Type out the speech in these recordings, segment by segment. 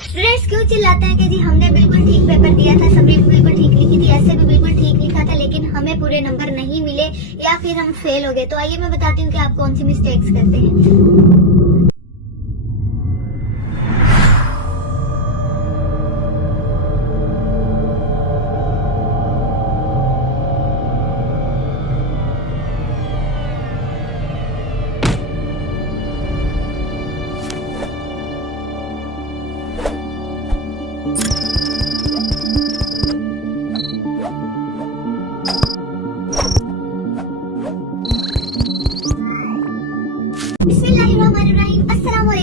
Students क्यों चिल्लाते हैं कि जी हमने बिल्कुल ठीक पेपर दिया था, समरी भी बिल्कुल ठीक लिखी थी, ऐसे भी बिल्कुल ठीक लिखा था, लेकिन हमें पूरे नंबर नहीं मिले या फिर हम फेल हो गए। तो आइए मैं बताती हूँ कि आप कौन सी मिस्टेक्स करते हैं।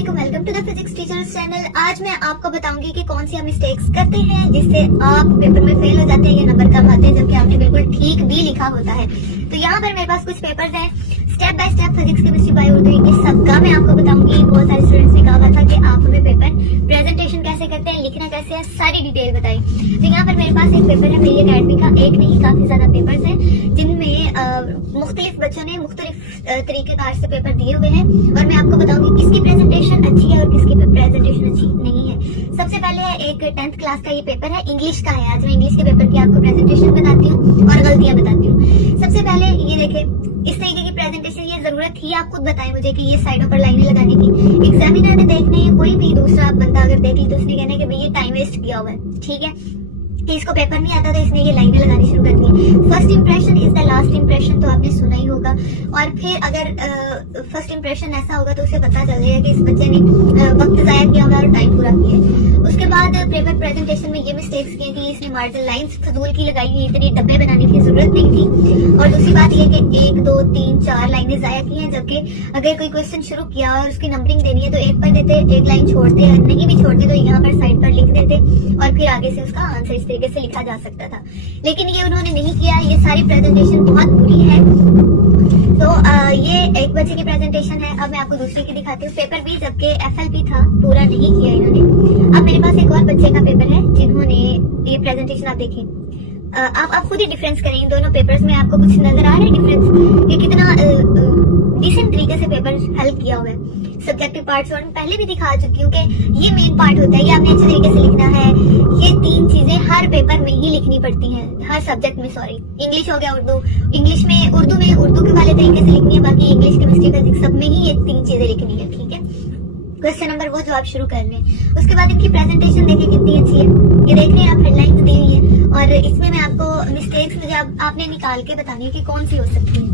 Welcome to the physics teachers channel. आज मैं आपको बताऊंगी कि कौन सी आप मिस्टेक्स करते हैं जिससे आप पेपर में फेल हो जाते हैं या नंबर कम आते हैं, जबकि आपने बिल्कुल ठीक भी लिखा होता है। तो यहाँ पर मेरे पास कुछ पेपर्स हैं, step by step physics, chemistry, bio, Urdu, English, सबका मैं आपको बताऊंगी। बहुत सारे स्टूडेंट्स ने कहा हुआ था कि आप हमें पेपर प्रेजेंटेशन कैसे करते हैं, लिखना कैसे है, सारी डिटेल बताई। तो यहाँ पर मेरे पास एक पेपर है मेरी अकेडमी का, एक नहीं काफी ज्यादा पेपर्स हैं जिनमें मुख्तलिफ बच्चों ने मुख्तलिफ तरीकेकार से पेपर दिए हुए हैं, और मैं आपको बताऊंगी किसकी प्रेजेंटेशन अच्छी है और किसकी प्रेजेंटेशन अच्छी नहीं है। सबसे पहले है एक 10th क्लास का ये पेपर है, इंग्लिश का है। आज मैं इंग्लिश के पेपर की आपको प्रेजेंटेशन बताती हूँ और गलतियां बताती हूँ। सबसे पहले ये देखें, इस तरीके की प्रेजेंटेशन ये जरूरत थी, आप खुद बताएं मुझे कि ये साइडों पर लाइनें लगानी थी। एग्जामिनर ने देखना है, कोई भी दूसरा बंदा अगर देख ली तो उसने कहना है कि भाई ये टाइम वेस्ट किया हुआ है, ठीक है, कि इसको पेपर नहीं आता तो इसने ये लाइनें लगानी शुरू कर दी। First impression is the last impression, तो आपने सुना ही होगा। और फिर अगर फर्स्ट इंप्रेशन ऐसा होगा तो उसे पता चल जाएगा कि इस बच्चे ने वक्त जाया किया होगा और टाइम पूरा किया है। उसके बाद पेपर प्रेजेंटेशन में ये मिस्टेक्स की थी, इसने मार्जिन लाइंस फजूल की लगाई है, इतनी डब्बे बनाने की जरूरत नहीं थी। और दूसरी बात ये कि 1 2 3 4 लाइनें जाया की हैं, जबकि अगर कोई क्वेश्चन शुरू किया और उसकी नंबरिंग देनी है तो एक पर देते, एक लाइन छोड़ते, नहीं भी छोड़ते तो यहाँ पर साइड पर लिख देते और फिर आगे से उसका आंसर इस तरीके से लिखा जा सकता था, लेकिन ये उन्होंने नहीं किया। ये सारी प्रेजेंटेशन बहुत बुरी है। तो ये एक बच्चे की प्रेजेंटेशन है। अब मैं आपको दूसरे की दिखाती हूँ। पेपर भी जबकि FLP था, पूरा नहीं किया इन्होंने। अब मेरे पास एक और बच्चे का पेपर है जिन्होंने ये प्रेजेंटेशन, आप देखें, आप खुद ही डिफरेंस करें इन दोनों पेपर्स में। आपको कुछ नजर आ रहा है डिफरेंस कि कितना डिसेंट तरीके से पेपर हल किया हुआ है। सब्जेक्टिव पार्ट्स और पहले भी दिखा चुकी हूँ कि ये मेन पार्ट होता है, ये आपने अच्छे तरीके से लिखना है। ये 3 चीजें हर पेपर में ही लिखनी पड़ती हैं, हर सब्जेक्ट में। सॉरी, इंग्लिश हो गया, उर्दू, इंग्लिश में उर्दू के वाले तरीके से लिखनी है, बाकी इंग्लिश, केमिस्ट्री, फिजिक्स सब में ही ये 3 चीजें लिखनी है, ठीक है। क्वेश्चन नंबर वो जो आप शुरू कर लें। उसके बाद इनकी प्रेजेंटेशन देखिए कितनी अच्छी है, ये देख रहे हैं आप, हेडलाइंस दी हुई है। और इसमें मैं आपको मिस्टेक्स मुझे आपने निकाल के बतानी है कि कौन सी हो सकती है।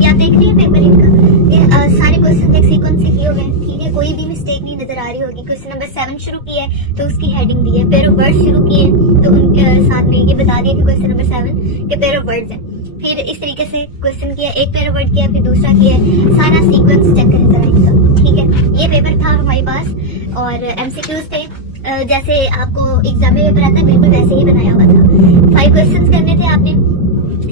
ये आप देख रहे हैं पेपर इनका, ये सारे क्वेश्चन एक सीक्वेंस से किए हुए हैं, ठीक है, कोई भी मिस्टेक नहीं नजर आ रही होगी। क्वेश्चन नंबर 7 शुरू किया है तो उसकी हेडिंग दी है, पेयर ऑफ वर्ड्स शुरू किए तो उनके साथ में ये बता दिया कि क्वेश्चन नंबर 7 के पेयर ऑफ वर्ड्स है। फिर इस तरीके से क्वेश्चन किया, एक पेयर ऑफ वर्ड किया, फिर दूसरा किया, सारा सीक्वेंस चेक करें जरा इनका, ठीक है। ये पेपर था हमारे पास और MCQs थे, जैसे आपको एग्जाम में पेपर आता है बिल्कुल वैसे ही बनाया हुआ था। 5 क्वेश्चंस करने थे आपने,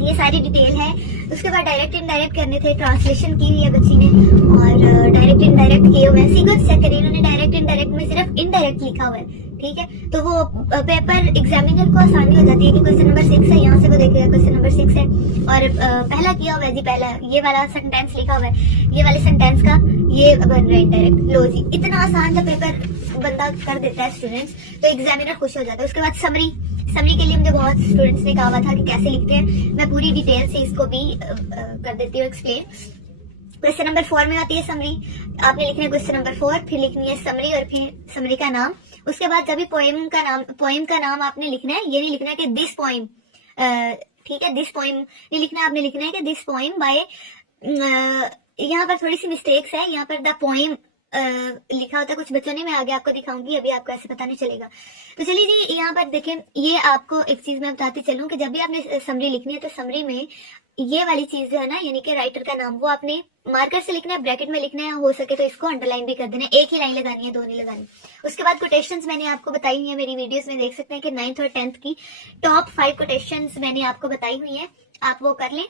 ये सारी डिटेल है। उसके बाद डायरेक्ट इनडायरेक्ट करने थे, ट्रांसलेशन की हुई है बच्ची ने और डायरेक्ट इनडायरेक्ट किए हुए हैं। सीक्वेंस चेक करें, इन्होंने डायरेक्ट इनडायरेक्ट में सिर्फ इनडायरेक्ट लिखा हुआ है, ठीक है। तो वो पेपर एग्जामिनर को आसानी हो जाती है कि क्वेश्चन नंबर 6 है, यहाँ से वो देखेगा क्वेश्चन नंबर 6 है और पहला किया हुआ है जी, पहला ये वाला सेंटेंस लिखा हुआ है, ये वाले सेंटेंस का ये बन रहा है इनडायरेक्ट। लो जी, इतना आसान जब पेपर बंदा कर देता है स्टूडेंट्स तो एग्जामिनर खुश हो जाता है। उसके बाद समरी के लिए मुझे बहुत स्टूडेंट्स ने कहा हुआ था कि कैसे लिखते हैं, मैं पूरी डिटेल से इसको भी कर देती हूँ एक्सप्लेन। क्वेश्चन नंबर 4 में आती है समरी, आपने लिखना है क्वेश्चन नंबर 4, फिर लिखनी है समरी और फिर समरी का नाम। उसके बाद जब भी पोएम का नाम आपने लिखना है, ये नहीं लिखना है कि दिस पोएम, ठीक है, दिस पोएम नहीं लिखना है, आपने लिखना है कि दिस पोएम बाय, यहाँ पर थोड़ी सी मिस्टेक्स है, यहाँ पर द पोएम लिखा होता है कुछ बच्चों ने, मैं आगे आपको दिखाऊंगी, अभी आपको ऐसे पता नहीं चलेगा। तो चलिए जी, यहाँ पर देखें, ये आपको एक चीज मैं बताती चलूं कि जब भी आपने समरी लिखनी है तो समरी में ये वाली चीज जो है ना, यानी कि राइटर का नाम, वो आपने मार्कर से लिखना है, ब्रैकेट में लिखना है, हो सके तो इसको अंडरलाइन भी कर देना है। एक ही लाइन लगानी है, 2 नहीं लगानी। उसके बाद कोटेशंस मैंने आपको बताई हुई है, मेरी वीडियोस में देख सकते हैं कि 9th और 10th की टॉप 5 कोटेशंस मैंने आपको बताई हुई है, आप वो कर लें।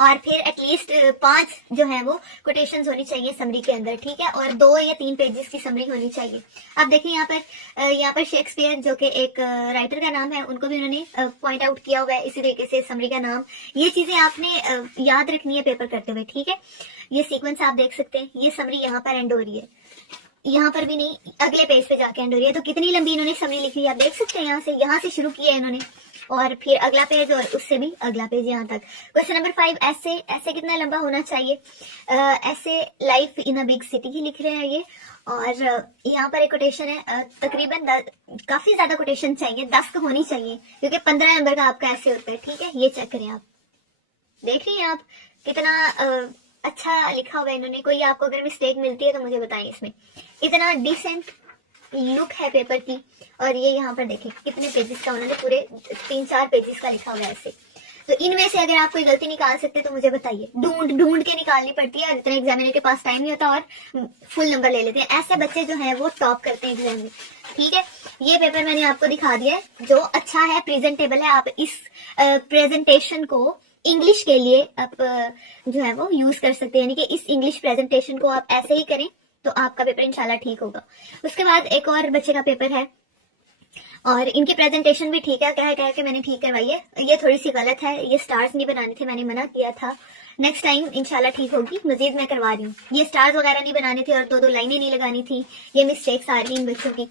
और फिर एटलीस्ट 5 जो है वो कोटेशंस होनी चाहिए समरी के अंदर, ठीक है, और 2 या 3 पेजेस की समरी होनी चाहिए। आप देखिए यहाँ पर शेक्सपियर जो कि एक राइटर का नाम है, उनको भी उन्होंने पॉइंट आउट किया हुआ है इसी तरीके से समरी का नाम। ये चीजें आपने याद रखनी है पेपर करते हुए, ठीक है। ये सीक्वेंस आप देख सकते हैं, ये समरी यहाँ पर एंड हो रही है, यहाँ पर भी नहीं, अगले पेज पे जाके एंड हो रही है। तो कितनी लंबी इन्होंने समरी लिखी है आप देख सकते हैं। यहाँ से शुरू किया है इन्होंने और फिर अगला पेज और उससे भी अगला पेज यहाँ तक। क्वेश्चन नंबर 5, ऐसे कितना लंबा होना चाहिए? ऐसे life in a big city ही लिख रहे हैं ये। और यहाँ पर एक कोटेशन है, तकरीबन काफी ज्यादा कोटेशन चाहिए, 10 तो होनी चाहिए क्योंकि 15 नंबर का आपका ऐसे होता है। ठीक है, ये चेक करें आप, देख रही हैं आप कितना अच्छा लिखा हुआ है इन्होंने। कोई आपको अगर मिस्टेक मिलती है तो मुझे बताएं। इसमें इतना डिसेंट लुक है पेपर की। और ये यहाँ पर देखें कितने पेजेस का उन्होंने, पूरे 3-4 पेजेस का लिखा हुआ है ऐसे। तो इनमें से अगर आप कोई गलती निकाल सकते तो मुझे बताइए। ढूंढ के निकालनी पड़ती है और इतना एग्जामिनर के पास टाइम नहीं होता और फुल नंबर ले लेते हैं। ऐसे बच्चे जो हैं वो टॉप करते हैं एग्जाम में। ठीक है, ये पेपर मैंने आपको दिखा दिया है जो अच्छा है, प्रेजेंटेबल है। आप इस प्रेजेंटेशन को इंग्लिश के लिए आप जो है वो यूज कर सकते हैं, यानी कि इस इंग्लिश प्रेजेंटेशन को आप ऐसे ही करें तो आपका पेपर इंशाल्लाह ठीक होगा। उसके बाद एक और बच्चे का पेपर है और इनकी प्रेजेंटेशन भी ठीक है, कह के मैंने ठीक करवाई है। ये थोड़ी सी गलत है, ये स्टार्स नहीं बनाने थे, मैंने मना किया था। नेक्स्ट टाइम इंशाल्लाह ठीक होगी, मजीद मैं करवा रही हूँ। ये स्टार्स वगैरह नहीं बनाने थे और 2-2 लाइनें नहीं लगानी थी, ये मिस्टेक्स आ रही इन बच्चों की।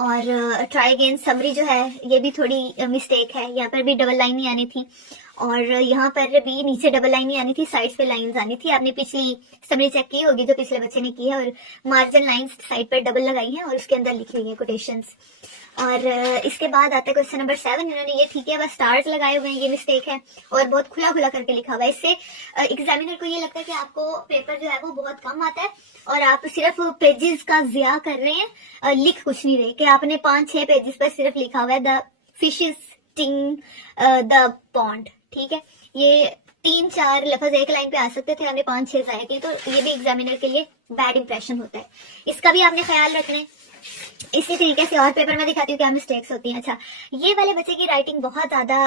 और ट्राई अगेन समरी जो है ये भी थोड़ी मिस्टेक है, यहाँ पर भी डबल लाइन नहीं आनी थी और यहाँ पर भी नीचे डबल लाइन नहीं आनी थी, साइड्स पे लाइंस आनी थी। आपने पिछली समरी चेक की होगी जो पिछले बच्चे ने की है, और मार्जिन लाइंस साइड पर डबल लगाई है और उसके अंदर लिखी हुई है कोटेशंस। और इसके बाद आता है क्वेश्चन नंबर 7, इन्होंने ये ठीक है बस स्टार्स लगाए हुए हैं, ये मिस्टेक है और बहुत खुला खुला करके लिखा हुआ है। इससे एग्जामिनर को ये लगता है कि आपको पेपर जो है वो बहुत कम आता है और आप सिर्फ पेजेस का जिया कर रहे हैं, लिख कुछ नहीं रहे, कि आपने 5-6 पेजेस पर सिर्फ लिखा हुआ है the fishes sting the pond. ठीक है, ये 3-4 लफ्ज एक लाइन पे आ सकते थे, हमने 5-6 जाया किए, तो ये भी एग्जामिनर के लिए बैड इंप्रेशन होता है। इसका भी आपने ख्याल रखना है। इसी तरीके से और पेपर में दिखाती हूँ क्या मिस्टेक्स होती हैं। अच्छा, ये वाले बच्चे की राइटिंग बहुत ज्यादा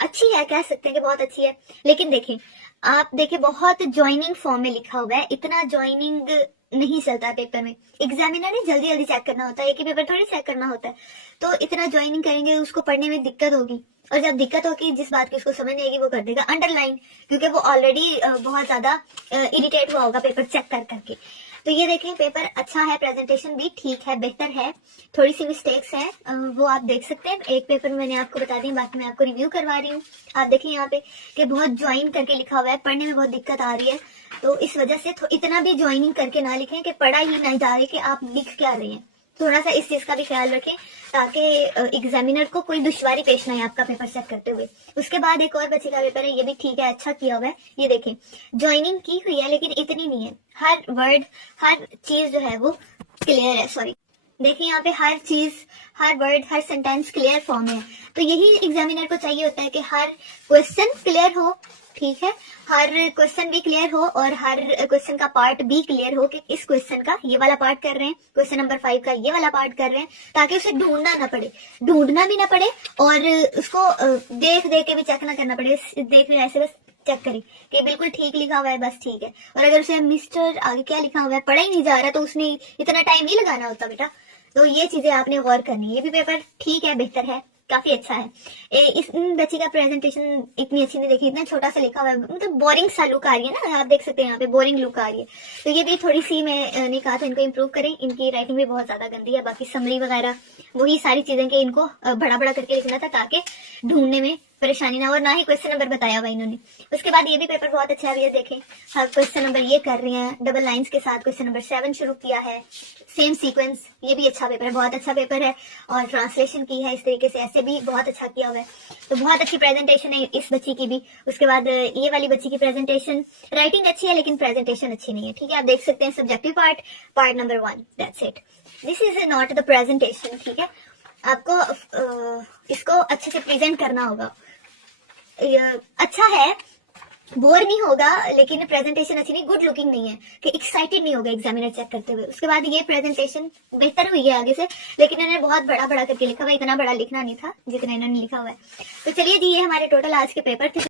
अच्छी है, कह सकते हैं कि बहुत अच्छी है, लेकिन देखें आप देखें बहुत ज्वाइनिंग फॉर्म में लिखा हुआ है। इतना ज्वाइनिंग नहीं चलता पेपर में, एग्जामिनर ने जल्दी जल्दी चेक करना होता है, एक ही पेपर थोड़ी चेक करना होता है। तो इतना ज्वाइनिंग करेंगे उसको पढ़ने में दिक्कत होगी, और जब दिक्कत होगी जिस बात की उसको समझ नहीं आएगी वो कर देगा अंडरलाइन, क्योंकि वो ऑलरेडी बहुत ज्यादा इरिटेट हुआ होगा पेपर चेक कर करके। तो ये देखें पेपर अच्छा है, प्रेजेंटेशन भी ठीक है, बेहतर है, थोड़ी सी मिस्टेक्स है वो आप देख सकते हैं। एक पेपर में मैंने आपको बता दी, बाकी मैं आपको रिव्यू करवा रही हूँ। आप देखें यहाँ पे कि बहुत ज्वाइन करके लिखा हुआ है, पढ़ने में बहुत दिक्कत आ रही है। तो इस वजह से इतना भी ज्वाइनिंग करके ना लिखें कि पढ़ा ही नहीं जा रही कि आप लिख क्या रहे हैं। थोड़ा सा इस चीज का भी ख्याल रखें ताकि एग्जामिनर को कोई दुश्वारी पेश ना आए आपका पेपर चेक करते हुए। उसके बाद एक और बच्चे का पेपर है, ये भी ठीक है, अच्छा किया हुआ है। ये देखें ज्वाइनिंग की हुई है लेकिन इतनी नहीं है, हर वर्ड हर चीज जो है वो क्लियर है। सॉरी, देखिए यहाँ पे हर चीज, हर वर्ड, हर सेंटेंस क्लियर फॉर्म में है। तो यही एग्जामिनर को चाहिए होता है कि हर क्वेश्चन क्लियर हो, ठीक है, हर क्वेश्चन भी क्लियर हो और हर क्वेश्चन का पार्ट भी क्लियर हो कि इस क्वेश्चन का ये वाला पार्ट कर रहे हैं, क्वेश्चन नंबर 5 का ये वाला पार्ट कर रहे हैं, ताकि उसे ढूंढना भी ना पड़े और उसको देख के भी चेक ना करना पड़े। देख रहे ऐसे बस चेक करें कि बिल्कुल ठीक लिखा हुआ है, बस ठीक है। और अगर उसे मिस्टर आगे क्या लिखा हुआ है पढ़ा ही नहीं जा रहा तो उसने इतना टाइम नहीं लगाना होता बेटा। तो ये चीजें आपने गौर करनी है। ये भी पेपर ठीक है, बेहतर है, काफी अच्छा है। इस बच्ची का प्रेजेंटेशन इतनी अच्छी नहीं देखी, इतना छोटा सा लिखा हुआ है, मतलब बोरिंग सा लुक आ रही है ना, आप देख सकते हैं यहाँ पे बोरिंग लुक आ रही है। तो ये भी थोड़ी सी मैंने कहा था इनको इम्प्रूव करें, इनकी राइटिंग भी बहुत ज्यादा गंदी है। बाकी समरी वगैरह वही सारी चीजें कि इनको बड़ा बड़ा करके लिखना था ताकि ढूंढने में परेशानी ना हो, और ना ही क्वेश्चन नंबर बताया हुआ इन्होंने। उसके बाद ये भी पेपर बहुत अच्छा है, ये देखें हर क्वेश्चन नंबर ये कर रहे हैं, डबल लाइंस के साथ क्वेश्चन नंबर 7 शुरू किया है, सेम सीक्वेंस। ये भी अच्छा पेपर है, बहुत अच्छा पेपर है, और ट्रांसलेशन की है इस तरीके से, ऐसे भी बहुत अच्छा किया हुआ है। तो बहुत अच्छी प्रेजेंटेशन है इस बच्ची की भी। उसके बाद ये वाली बच्ची की प्रेजेंटेशन, राइटिंग अच्छी है लेकिन प्रेजेंटेशन अच्छी नहीं है, ठीक है। आप देख सकते हैं subjective part number 1, that's it, this is not the presentation, ठीक है। आपको इसको अच्छे से प्रेजेंट करना होगा। अच्छा है, बोर नहीं होगा, लेकिन प्रेजेंटेशन अच्छी नहीं, गुड लुकिंग नहीं है कि एक्साइटेड नहीं होगा एग्जामिनर चेक करते हुए। उसके बाद ये प्रेजेंटेशन बेहतर हुई है आगे से, लेकिन इन्होंने बहुत बड़ा बड़ा करके लिखा हुआ है, इतना बड़ा लिखना नहीं था जितना इन्होंने लिखा हुआ है। तो चलिए जी, ये हमारे टोटल आज के पेपर थे।